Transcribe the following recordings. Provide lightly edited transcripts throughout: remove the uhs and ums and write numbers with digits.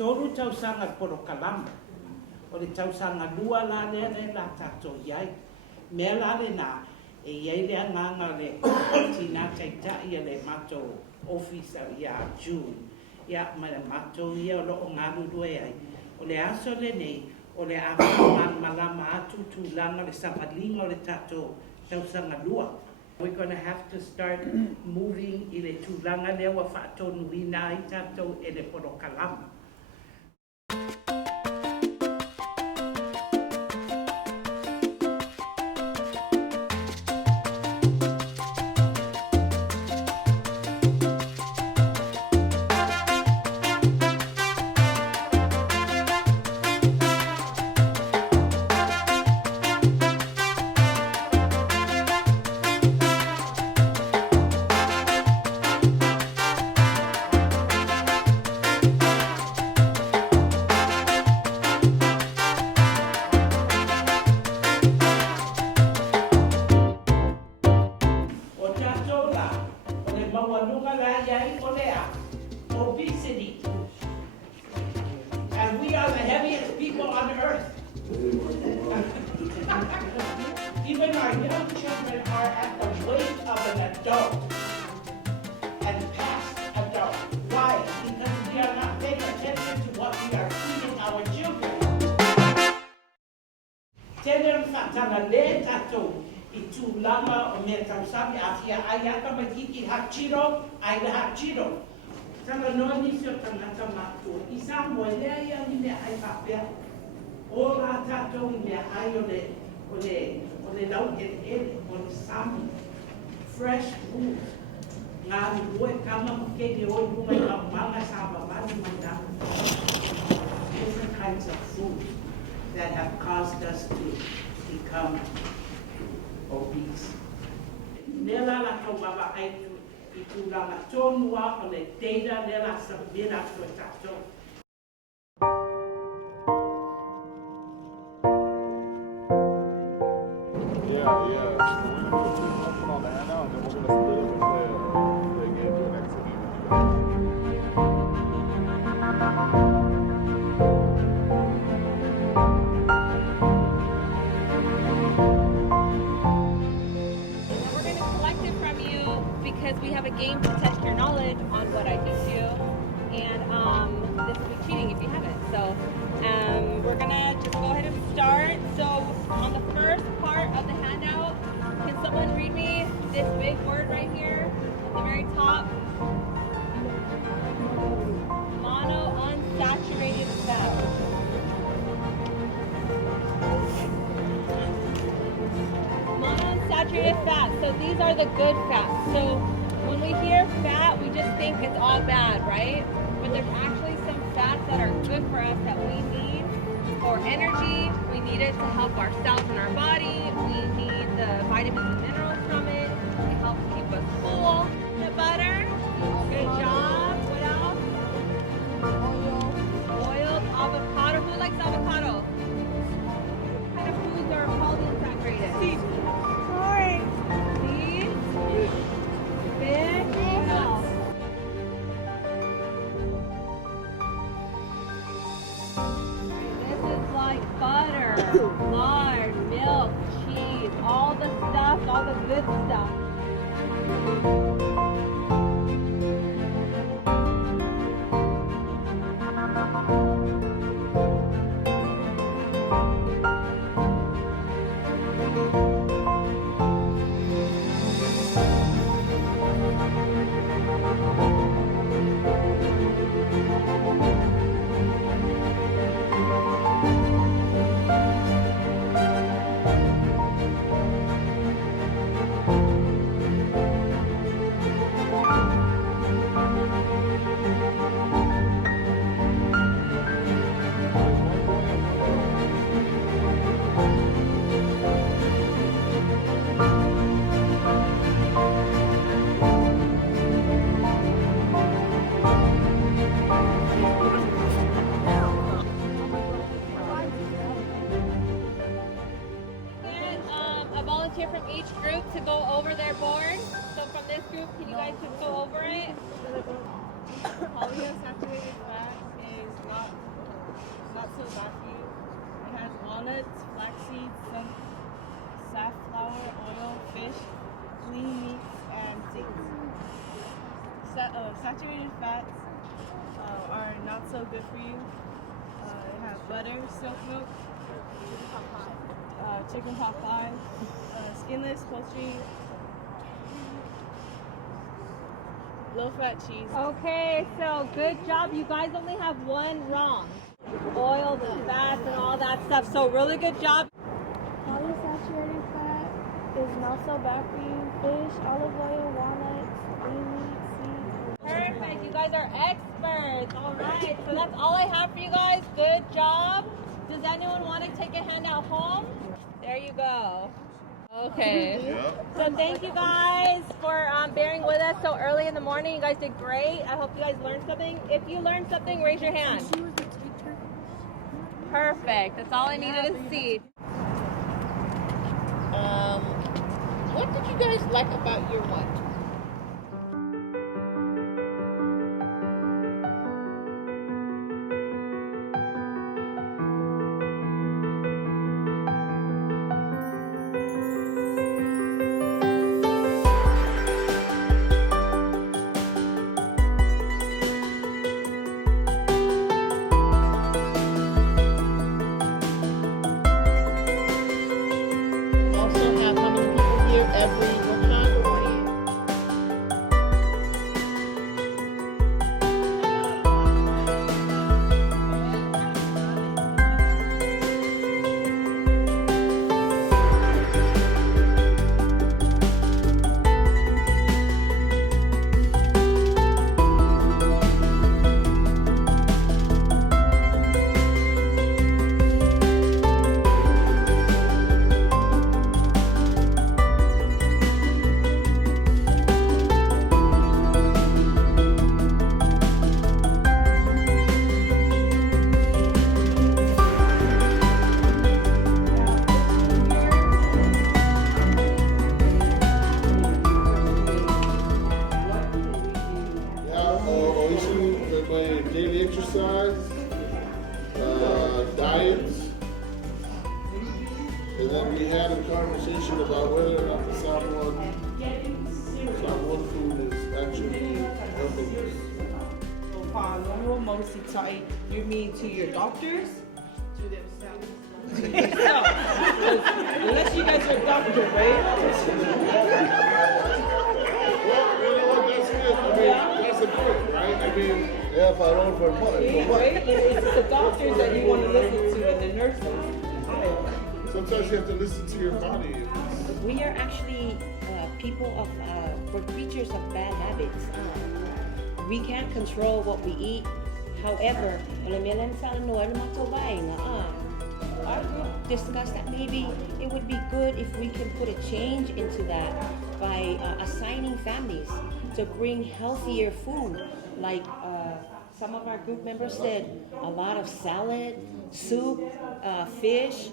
Tolu tausanga poro kalama. O le tausanga lua la le la tato iai. Mea la le na e iai le anganga le tina taita ia le mato ofisa ia June. Ia ma le mato ia o lo o ngalu due ai. O le aso le nei, o le ako malama atu tūlanga le samalinga o le tato tausanga lua. We're going to have to start moving i le tūlanga lea wa whaatonuina i tato e le poro kalama. Obesity. And we are the heaviest people on earth. Even our young children are at the weight of an adult and past adult. Why? Because we are not paying attention to what we are feeding our children. Tēnei whātanga le tatou I tūlanga o mea tausawi awhia ai aka makiki hachiro, ai le hachiro. Tanga noa nisi o tangata mātua. I Samoa lea ia ni mea ai whapea. O rā tātou I mea ai o le lau ele, o le sami. Fresh food. Ngā rue kama makeke o runga I ka manga sāma mani mandama. Different kinds of food that have caused us to become obese. Nela la tau wawa aitu I tūlanga tōnua o le data nela sa mena ko tatou. Yeah. We're going to put on the handout and then we're going to split up and play games or an activity with you guys. Because we have a game to test your knowledge on what I teach you, and this will be cheating if you haven't. So we're gonna just go ahead and start. So on the first part of the handout, can someone read me this big word right here at the very top? Monounsaturated fat. Monounsaturated fat. So these are the good fats. So when we hear fat, we just think it's all bad, right? But there's actually some fats that are good for us that we need for energy. We need it to help our cells in our body. We need the vitamins and minerals from it. It helps keep us full. The butter. Good job. the good stuff. A volunteer from each group to go over their board. So from this group, can you guys just go over it? Polyunsaturated fat is not so bad for you. It has walnuts, flax seeds, some safflower oil, fish, lean meats, and seeds. Saturated fats are not so good for you. They have butter, silk milk, chicken pot pie, skinless poultry, low-fat cheese. Okay, so good job. You guys only have one wrong. Oils and fats and all that stuff. So really good job. Polysaturated fat is not so bad for you. Fish, olive oil, walnuts, lean meat, seeds. Perfect. You guys are experts. All right. So that's all I have for you guys. Good job. Does anyone want to take a handout home? There you go. Okay. Yeah. So thank you guys for bearing with us so early in the morning. You guys did great. I hope you guys learned something. If you learned something, raise your hand. Perfect. That's all I needed to see. What did you guys like about year one? Also have how many people here every workshop or 1 year? Daily exercise, diets, and then we had a conversation about whether or not the Samoan food is actually helping us. You mean to your doctors? To themselves. Unless you guys are doctors, right? Well, you know what, that's good. I mean, that's important, right? I mean, Yeah, if I don't for what? Right? It's the doctors that you want to listen to and the nurses. sometimes you have to listen to your body. We are actually people of, we're creatures of bad habits. We can't control what we eat. However, our group discussed that maybe it would be good if we can put a change into that by assigning families to bring healthier food. Like some of our group members said, a lot of salad, soup, fish.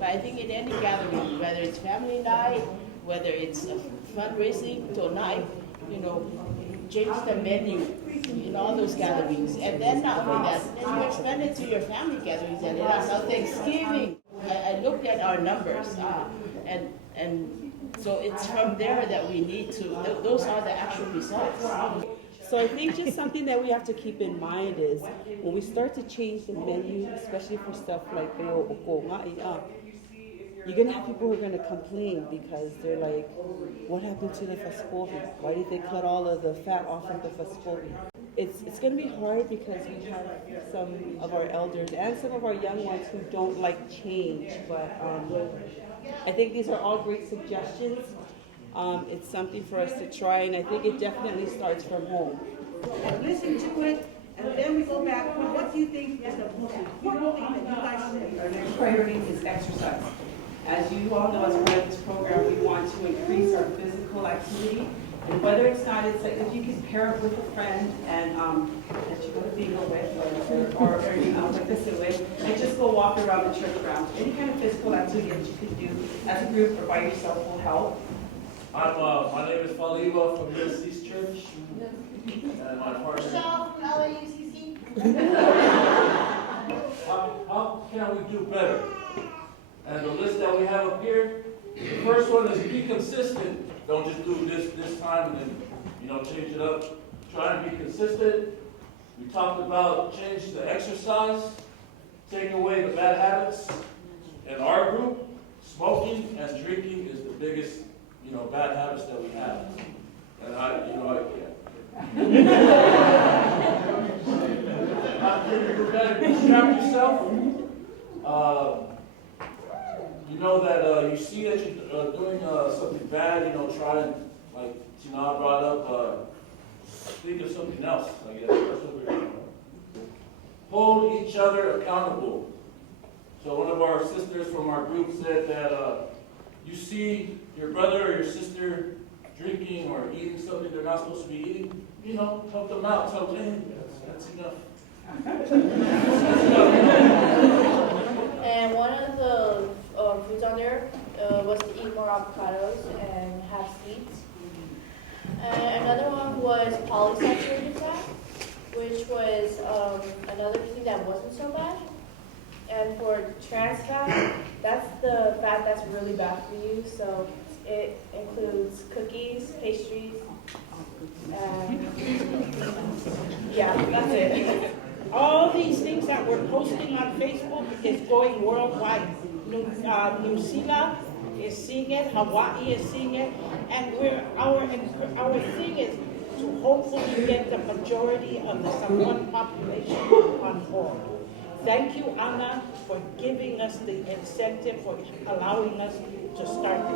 But I think in any gathering, whether it's family night, whether it's a fundraising to a night, change the menu in all those gatherings. And then not only that, then you expand it to your family gatherings. And then also Thanksgiving. I looked at our numbers, and So it's from there that we need to, those are the actual results. So I think just something that we have to keep in mind is when we start to change the menu, especially for stuff like you're gonna have people who are gonna complain because they're like, what happened to the fascovi? Why did they cut all of the fat off of the fascovi? It's gonna be hard because we have some of our elders and some of our young ones who don't like change, but I think these are all great suggestions. It's something for us to try, and I think it definitely starts from home. And listen to it, and then we go back. Well, what do you think is the most important thing that you guys should? Our next priority is exercise. As you all know, as part of this program, we want to increase our physical activity. And whether it's not, it's like if you can pair up with a friend and that you go to bingo with or visit with, and just go walk around the church grounds. Any kind of physical activity that you can do as a group or by yourself will help. My name is Faliba from USC's Church, and my partner. Michelle from LAUCC. How can we do better? And the list that we have up here, the first one is be consistent. Don't just do this time and then change it up. Try and be consistent. We talked about change the exercise, take away the bad habits. In our group, smoking and drinking is the biggest bad habits that we have. And I can't. How can you do better? Distract yourself. You know that you see that you're doing something bad, try and, like Tina brought up, think of something else. Like that's what we're doing. Hold each other accountable. So one of our sisters from our group said that you see your brother or your sister drinking or eating something they're not supposed to be eating, help them out. Tell them, hey, that's enough. And one of the foods on there was to eat more avocados and have seeds. And another one was polysaturated fat, which was another thing that wasn't so bad. And for trans fat, that's the fat that's really bad for you. So it includes cookies, pastries, and yeah, that's it. All these things that we're posting on Facebook is going worldwide. New Zealand is seeing it, Hawaii is seeing it, and our thing is to hopefully get the majority of the Samoan population on board. Thank you, Anna, for giving us the incentive, for allowing us to start.